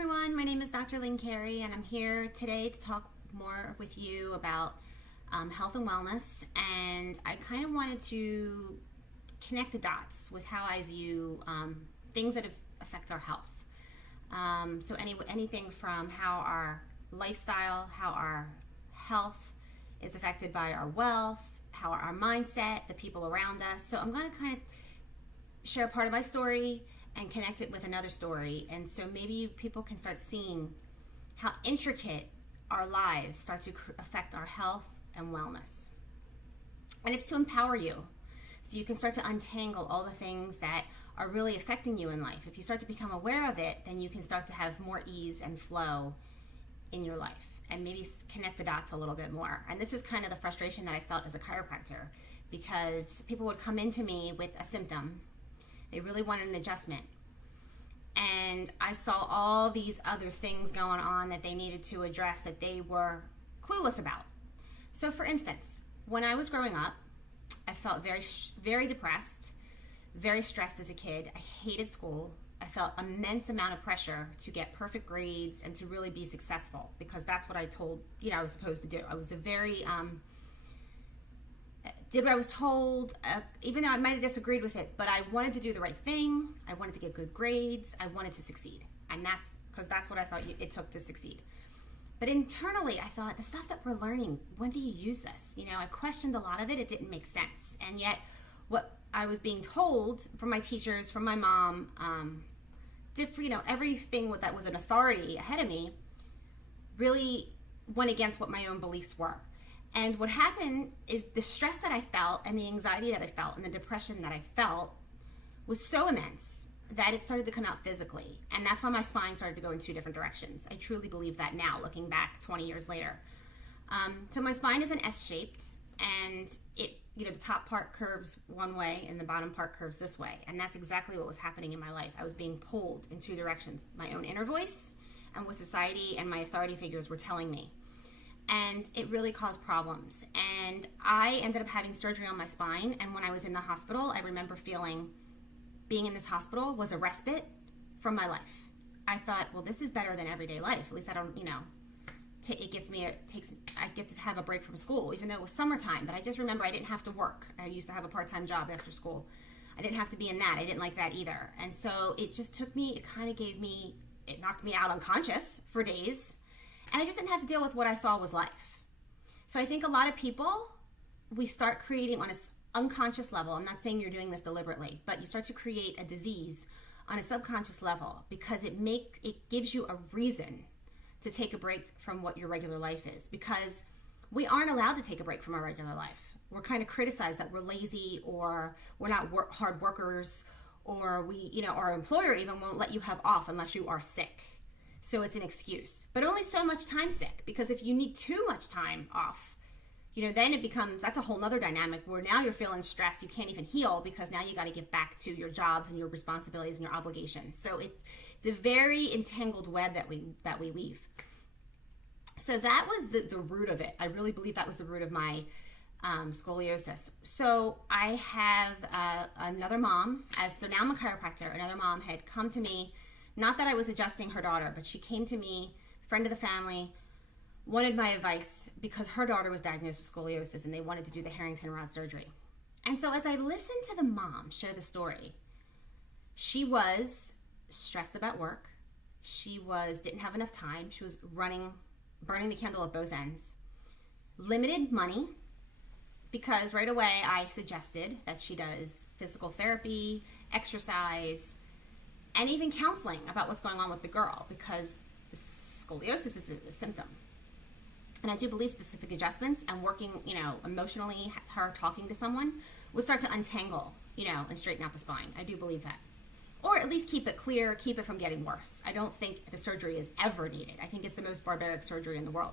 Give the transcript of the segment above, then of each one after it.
everyone, my name is Dr. Lynn Carey and I'm here today to talk more with you about health and wellness, and I kind of wanted to connect the dots with how I view things that affect our health. So anything from how our lifestyle, how our health is affected by our wealth, how our mindset, the people around us. So I'm going to kind of share part of my story and connect it with another story, and so maybe people can start seeing how intricate our lives start to affect our health and wellness. And it's to empower you so you can start to untangle all the things that are really affecting you in life. If you start to become aware of it, then you can start to have more ease and flow in your life and maybe connect the dots a little bit more. And this is kind of the frustration that I felt as a chiropractor, because people would come into me with a symptom. They really wanted an adjustment. And I saw all these other things going on that they needed to address that they were clueless about. So for instance, when I was growing up, I felt very depressed, very stressed as a kid. I hated school. I felt immense amount of pressure to get perfect grades and to really be successful, because that's what I told, I was supposed to do. I was a very, did what I was told, even though I might have disagreed with it, but I wanted to do the right thing. I wanted to get good grades. I wanted to succeed. And that's because that's what I thought it took to succeed. But internally, I thought, the stuff that we're learning, when do you use this? I questioned a lot of it. It didn't make sense. And yet what I was being told from my teachers, from my mom, everything that was an authority ahead of me really went against what my own beliefs were. And what happened is the stress that I felt and the anxiety that I felt and the depression that I felt was so immense that it started to come out physically. And that's why my spine started to go in two different directions. I truly believe that now, looking back 20 years later. So my spine is an S-shaped, and the top part curves one way and the bottom part curves this way. And that's exactly what was happening in my life. I was being pulled in two directions, my own inner voice and what society and my authority figures were telling me. And it really caused problems. And I ended up having surgery on my spine. And when I was in the hospital, I remember feeling being in this hospital was a respite from my life. I thought, well, this is better than everyday life. At least I don't, I get to have a break from school, even though it was summertime. But I just remember I didn't have to work. I used to have a part-time job after school. I didn't have to be in that. I didn't like that either. And so it just took me, it knocked me out unconscious for days. And I just didn't have to deal with what I saw was life. So I think a lot of people, we start creating on an unconscious level. I'm not saying you're doing this deliberately, but you start to create a disease on a subconscious level because it gives you a reason to take a break from what your regular life is, because we aren't allowed to take a break from our regular life. We're kind of criticized that we're lazy, or we're not hard workers, or our employer even won't let you have off unless you are sick. So it's an excuse, but only so much time sick, because if you need too much time off, then it becomes, that's a whole nother dynamic where now you're feeling stressed. You can't even heal because now you got to get back to your jobs and your responsibilities and your obligations. So it's a very entangled web that we weave. So that was the root of it. I really believe that was the root of my scoliosis. So I have another mom, so now I'm a chiropractor. Another mom had come to me. Not that I was adjusting her daughter, but she came to me, friend of the family, wanted my advice because her daughter was diagnosed with scoliosis and they wanted to do the Harrington rod surgery. And so as I listened to the mom share the story, she was stressed about work. She didn't have enough time. She was burning the candle at both ends. Limited money, because right away I suggested that she does physical therapy, exercise, and even counseling about what's going on with the girl, because scoliosis is a symptom. And I do believe specific adjustments and working, emotionally, her talking to someone would start to untangle, and straighten out the spine. I do believe that. Or at least keep it clear, keep it from getting worse. I don't think the surgery is ever needed. I think it's the most barbaric surgery in the world.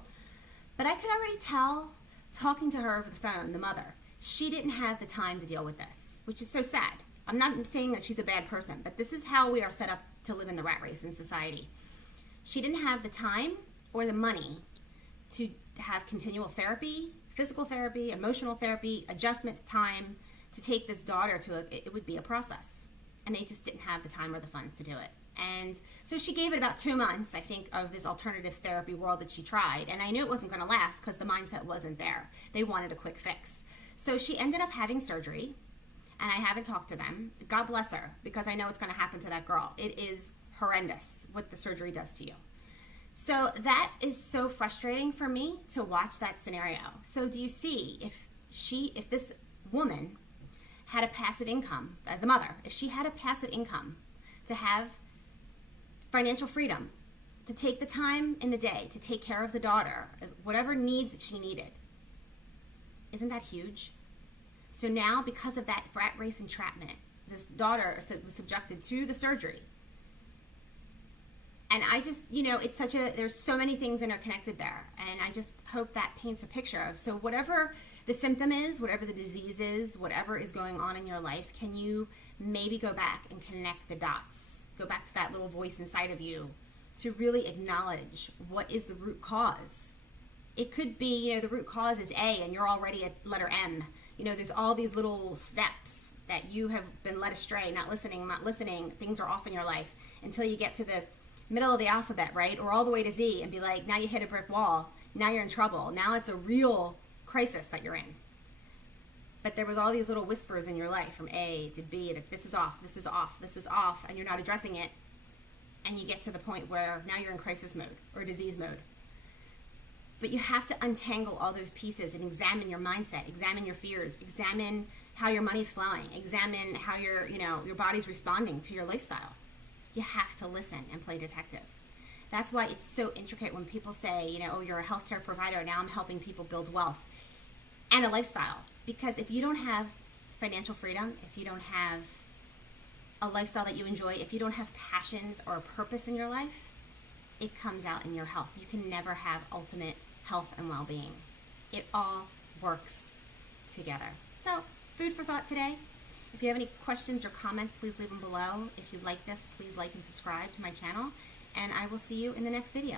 But I could already tell, talking to her over the phone, the mother, she didn't have the time to deal with this, which is so sad. I'm not saying that she's a bad person, but this is how we are set up to live in the rat race in society. She didn't have the time or the money to have continual therapy, physical therapy, emotional therapy, adjustment time, to take this daughter to it would be a process. And they just didn't have the time or the funds to do it. And so she gave it about 2 months, I think, of this alternative therapy world that she tried. And I knew it wasn't going to last because the mindset wasn't there. They wanted a quick fix. So she ended up having surgery, and I haven't talked to them. God bless her, because I know it's going to happen to that girl. It is horrendous what the surgery does to you. So that is so frustrating for me to watch that scenario. So do you see, if this woman had a passive income, the mother, if she had a passive income to have financial freedom, to take the time in the day to take care of the daughter, whatever needs that she needed, isn't that huge? So now, because of that rat race entrapment, this daughter was subjected to the surgery. And I just, it's there's so many things interconnected there. And I just hope that paints a picture of, so whatever the symptom is, whatever the disease is, whatever is going on in your life, can you maybe go back and connect the dots? Go back to that little voice inside of you to really acknowledge what is the root cause. It could be, the root cause is A and you're already at letter M. There's all these little steps that you have been led astray, not listening, things are off in your life until you get to the middle of the alphabet, right? Or all the way to Z and be like, now you hit a brick wall, now you're in trouble, now it's a real crisis that you're in. But there was all these little whispers in your life from A to B that this is off, this is off, this is off, and you're not addressing it, and you get to the point where now you're in crisis mode or disease mode. But you have to untangle all those pieces and examine your mindset, examine your fears, examine how your money's flowing, examine how your body's responding to your lifestyle. You have to listen and play detective. That's why it's so intricate when people say, oh, you're a healthcare provider, now I'm helping people build wealth and a lifestyle. Because if you don't have financial freedom, if you don't have a lifestyle that you enjoy, if you don't have passions or a purpose in your life, it comes out in your health. You can never have ultimate health and well-being. It all works together. So, food for thought today. If you have any questions or comments, please leave them below. If you like this, please like and subscribe to my channel, and I will see you in the next video.